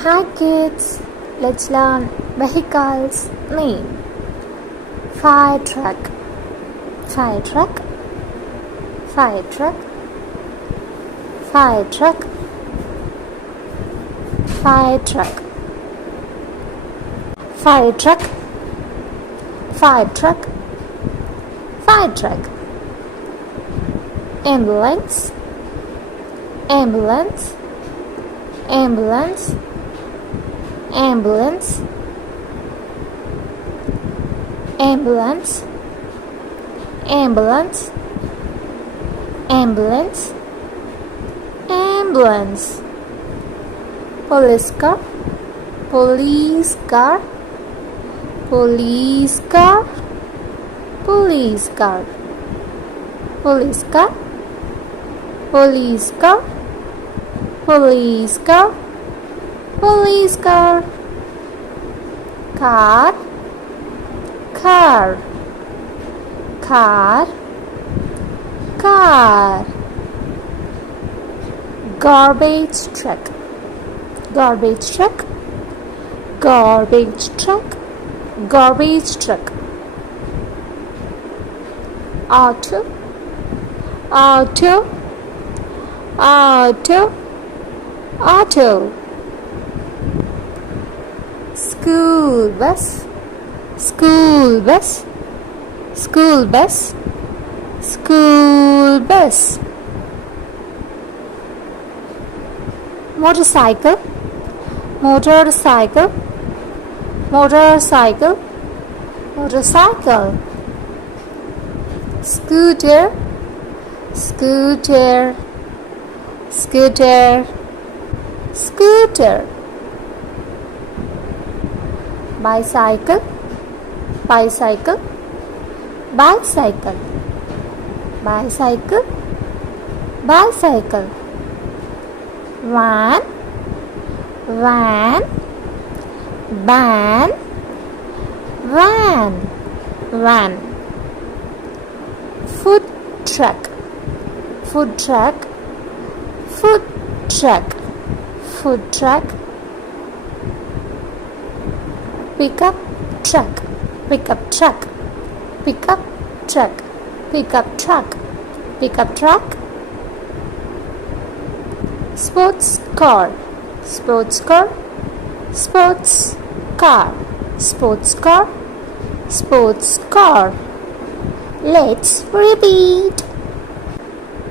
Hi kids, let's learn vehicles name. Fire truck, fire truck, fire truck, fire truck, fire truck, fire truck, fire truck, fire truck. Ambulance, ambulance, ambulance, ambulance, ambulance, ambulance, ambulance, ambulance. Police car, police car, police car, police car, police car, police car, police car, police car. Car, car, car, car. Garbage truck, garbage truck, garbage truck, garbage truck. Auto, auto, auto, auto. School bus, school bus, school bus, school bus. Motorcycle, motorcycle, motorcycle, motorcycle. Scooter, scooter, scooter, scooter. Bicycle, bicycle, bicycle, bicycle, bicycle. Van, van, van, van, van. Food truck, food truck, food truck, food truck. Pickup truck, pickup truck, pickup truck, pickup truck, pickup truck. Sports car, sports car, sports car, sports car, sports car. Let's repeat.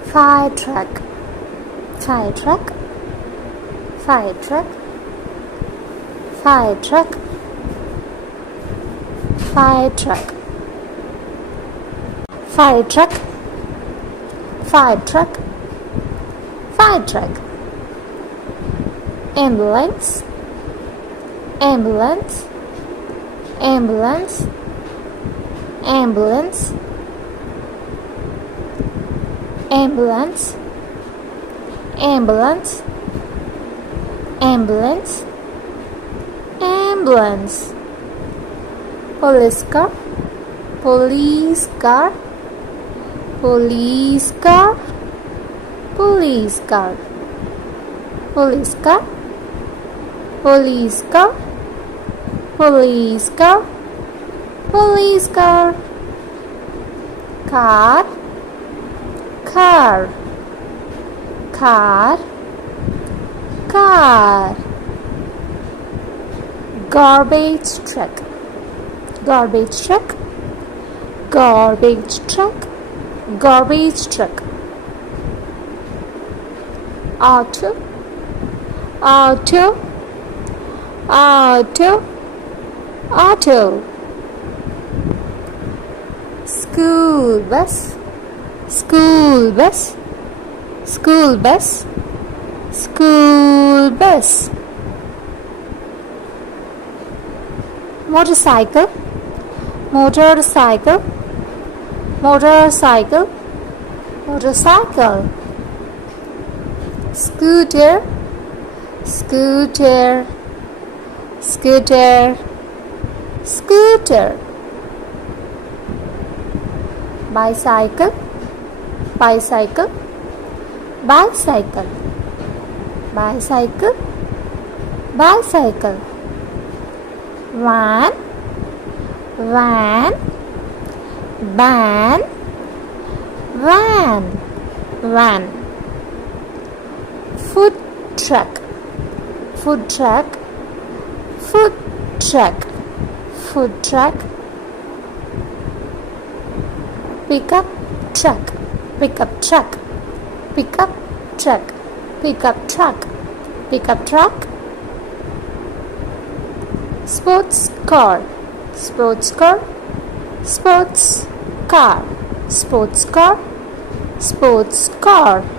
Fire truck, fire truck, fire truck, fire truck, fire truck, fire truck, fire truck, fire truck. Ambulance, ambulance, ambulance, ambulance, ambulance, ambulance, ambulance, ambulance. Police car, police car, police car, police car, police car, police car, police car, police car. Car, car, car, car. Garbage truck, garbage truck, garbage truck, garbage truck. Auto, auto, auto, auto. School bus, school bus, school bus, school bus. Motorcycle, motorcycle, motorcycle, motorcycle. Scooter, scooter, scooter, scooter. Bicycle, bicycle, bicycle, bicycle, bicycle, van, van, van, van, van. Food truck, food truck, food truck, food truck. Pickup truck, pickup truck, pickup truck, pickup truck, pickup truck. Sports car, sports car, sports car, sports car, sports car.